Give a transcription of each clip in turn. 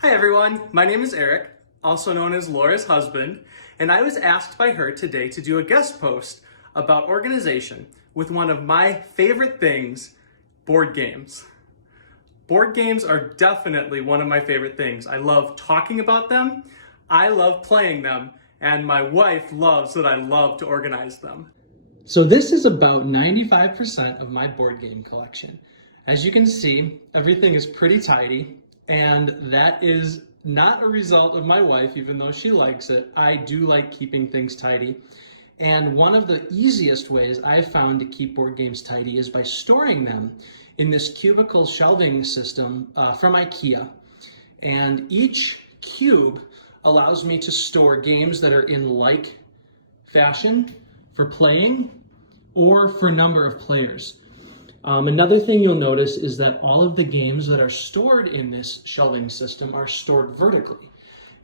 Hi everyone, my name is Erik, also known as Laura's husband, and I was asked by her today to do a guest post about organization with one of my favorite things, board games. Board games are definitely one of my favorite things. I love talking about them, I love playing them, and my wife loves that I love to organize them. So this is about 95% of my board game collection. As you can see, everything is pretty tidy, and that is not a result of my wife, even though she likes it. I do like keeping things tidy. And one of the easiest ways I've found to keep board games tidy is by storing them in this cubicle shelving system from IKEA. And each cube allows me to store games that are in like fashion for playing or for number of players. Another thing you'll notice is that all of the games that are stored in this shelving system are stored vertically.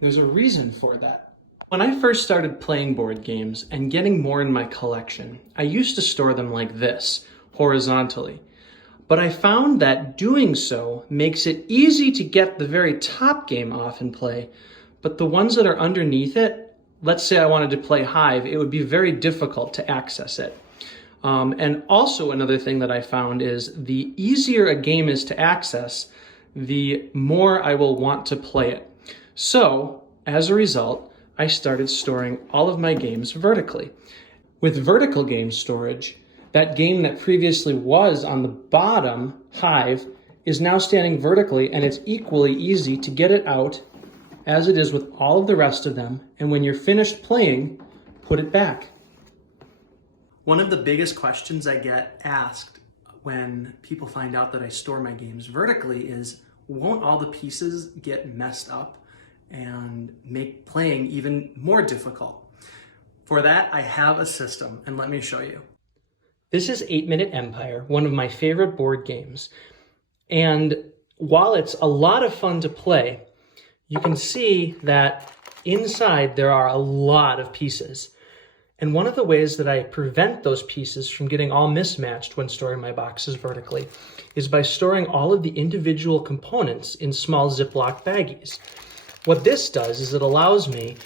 There's a reason for that. When I first started playing board games and getting more in my collection, I used to store them like this, horizontally. But I found that doing so makes it easy to get the very top game off and play, but the ones that are underneath it, let's say I wanted to play Hive, it would be very difficult to access it. And also another thing that I found is the easier a game is to access, the more I will want to play it. So, as a result, I started storing all of my games vertically. With vertical game storage, that game that previously was on the bottom, Hive, is now standing vertically, and it's equally easy to get it out as it is with all of the rest of them, and when you're finished playing, put it back. One of the biggest questions I get asked when people find out that I store my games vertically is, won't all the pieces get messed up and make playing even more difficult? For that, I have a system, and let me show you. This is 8-Minute Empire, one of my favorite board games. And while it's a lot of fun to play, you can see that inside there are a lot of pieces. And one of the ways that I prevent those pieces from getting all mismatched when storing my boxes vertically is by storing all of the individual components in small Ziploc baggies. What this does is it allows me,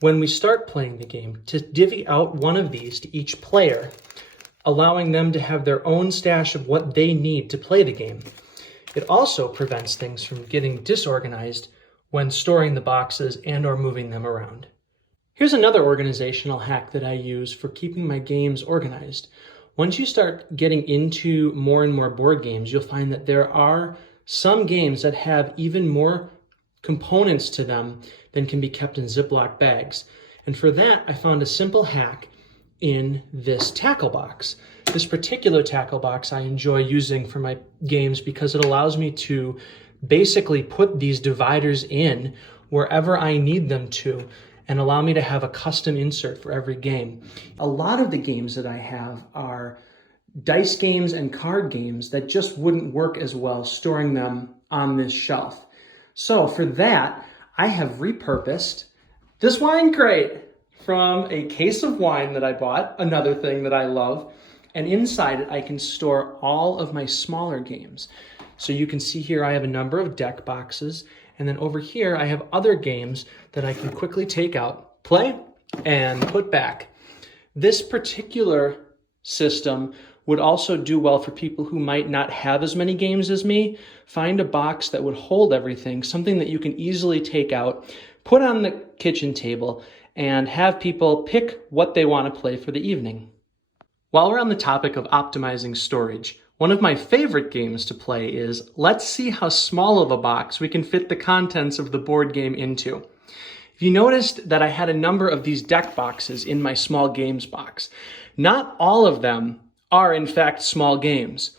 when we start playing the game, to divvy out one of these to each player, allowing them to have their own stash of what they need to play the game. It also prevents things from getting disorganized when storing the boxes and or moving them around. Here's another organizational hack that I use for keeping my games organized. Once you start getting into more and more board games, you'll find that there are some games that have even more components to them than can be kept in Ziploc bags. And for that, I found a simple hack in this tackle box. This particular tackle box I enjoy using for my games because it allows me to basically put these dividers in wherever I need them to and allow me to have a custom insert for every game. A lot of the games that I have are dice games and card games that just wouldn't work as well storing them on this shelf. So for that, I have repurposed this wine crate from a case of wine that I bought, another thing that I love, and inside it I can store all of my smaller games. So you can see here I have a number of deck boxes, and then over here I have other games that I can quickly take out, play, and put back. This particular system would also do well for people who might not have as many games as me. Find a box that would hold everything, something that you can easily take out, put on the kitchen table, and have people pick what they want to play for the evening. While we're on the topic of optimizing storage, one of my favorite games to play is, let's see how small of a box we can fit the contents of the board game into. If you noticed that I had a number of these deck boxes in my small games box, not all of them are in fact small games.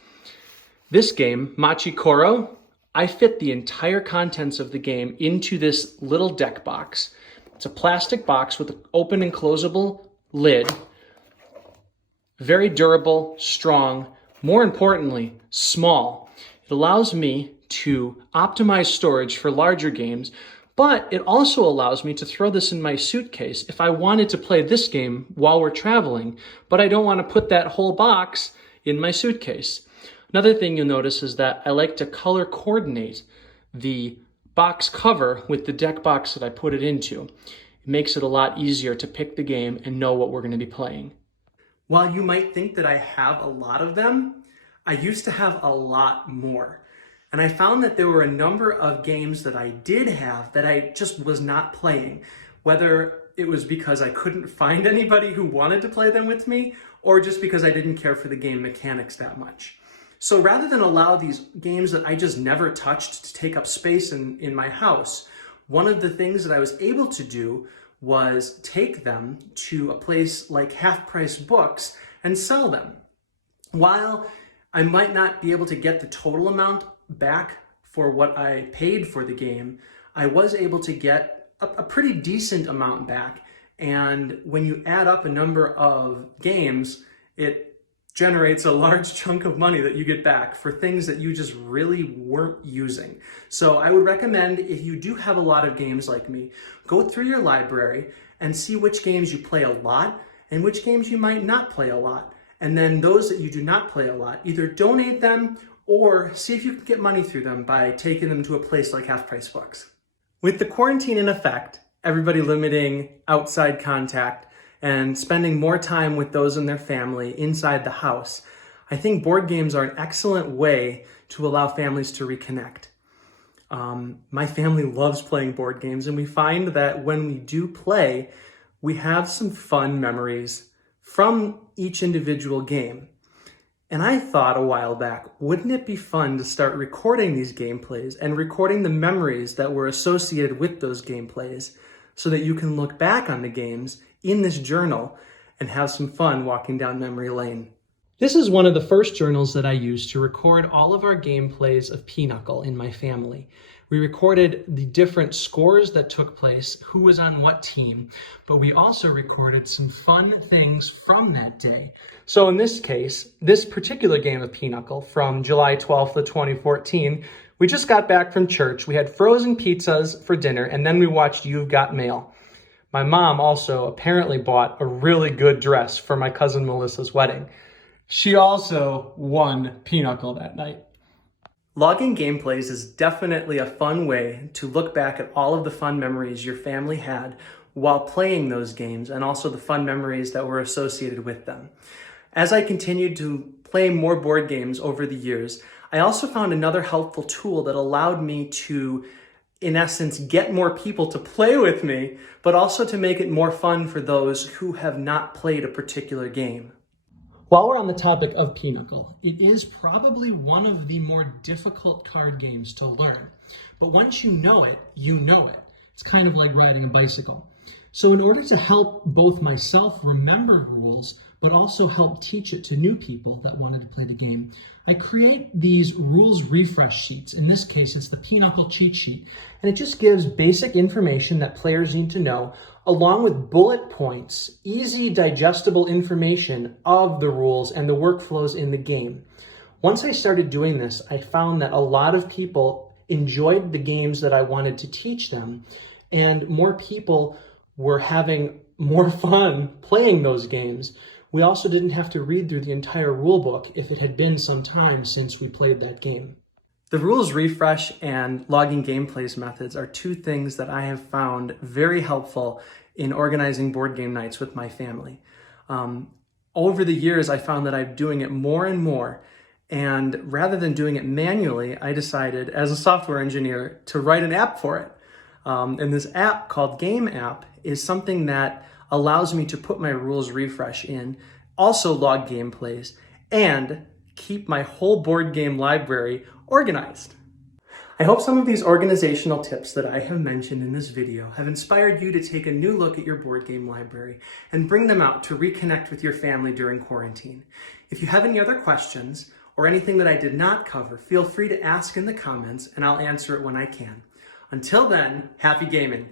This game, Machi Koro, I fit the entire contents of the game into this little deck box. It's a plastic box with an open and closable lid. Very durable, strong, more importantly, small. It allows me to optimize storage for larger games, but it also allows me to throw this in my suitcase if I wanted to play this game while we're traveling, but I don't want to put that whole box in my suitcase. Another thing you'll notice is that I like to color coordinate the box cover with the deck box that I put it into. It makes it a lot easier to pick the game and know what we're going to be playing. While you might think that I have a lot of them, I used to have a lot more. And I found that there were a number of games that I did have that I just was not playing, whether it was because I couldn't find anybody who wanted to play them with me, or just because I didn't care for the game mechanics that much. So rather than allow these games that I just never touched to take up space in my house, one of the things that I was able to do was take them to a place like Half Price Books and sell them. While I might not be able to get the total amount back for what I paid for the game, I was able to get a pretty decent amount back. And when you add up a number of games, it generates a large chunk of money that you get back for things that you just really weren't using. So I would recommend, if you do have a lot of games like me, go through your library and see which games you play a lot and which games you might not play a lot. And then those that you do not play a lot, either donate them or see if you can get money through them by taking them to a place like Half Price Books. With the quarantine in effect, everybody limiting outside contact and spending more time with those in their family inside the house, I think board games are an excellent way to allow families to reconnect. My family loves playing board games, and we find that when we do play, we have some fun memories from each individual game. And I thought a while back, wouldn't it be fun to start recording these gameplays and recording the memories that were associated with those gameplays so that you can look back on the games in this journal and have some fun walking down memory lane. This is one of the first journals that I used to record all of our gameplays of Pinochle in my family. We recorded the different scores that took place, who was on what team, but we also recorded some fun things from that day. So in this case, this particular game of Pinochle from July 12th of 2014, we just got back from church. We had frozen pizzas for dinner, and then we watched You've Got Mail. My mom also apparently bought a really good dress for my cousin Melissa's wedding. She also won Pinochle that night. Logging gameplays is definitely a fun way to look back at all of the fun memories your family had while playing those games, and also the fun memories that were associated with them. As I continued to play more board games over the years, I also found another helpful tool that allowed me to, in essence, get more people to play with me, but also to make it more fun for those who have not played a particular game. While we're on the topic of Pinochle, it is probably one of the more difficult card games to learn. But once you know it, you know it. It's kind of like riding a bicycle. So in order to help both myself remember rules, but also help teach it to new people that wanted to play the game, I create these rules refresh sheets. In this case, it's the Pinochle cheat sheet. And it just gives basic information that players need to know, along with bullet points, easy digestible information of the rules and the workflows in the game. Once I started doing this, I found that a lot of people enjoyed the games that I wanted to teach them, and more people were having more fun playing those games. We also didn't have to read through the entire rule book if it had been some time since we played that game. The rules refresh and logging gameplays methods are two things that I have found very helpful in organizing board game nights with my family. Over the years, I found that I'm doing it more and more, and rather than doing it manually, I decided as a software engineer to write an app for it. And this app called Game App is something that allows me to put my rules refresh in, also log gameplays, and keep my whole board game library organized. I hope some of these organizational tips that I have mentioned in this video have inspired you to take a new look at your board game library and bring them out to reconnect with your family during quarantine. If you have any other questions or anything that I did not cover, feel free to ask in the comments and I'll answer it when I can. Until then, happy gaming.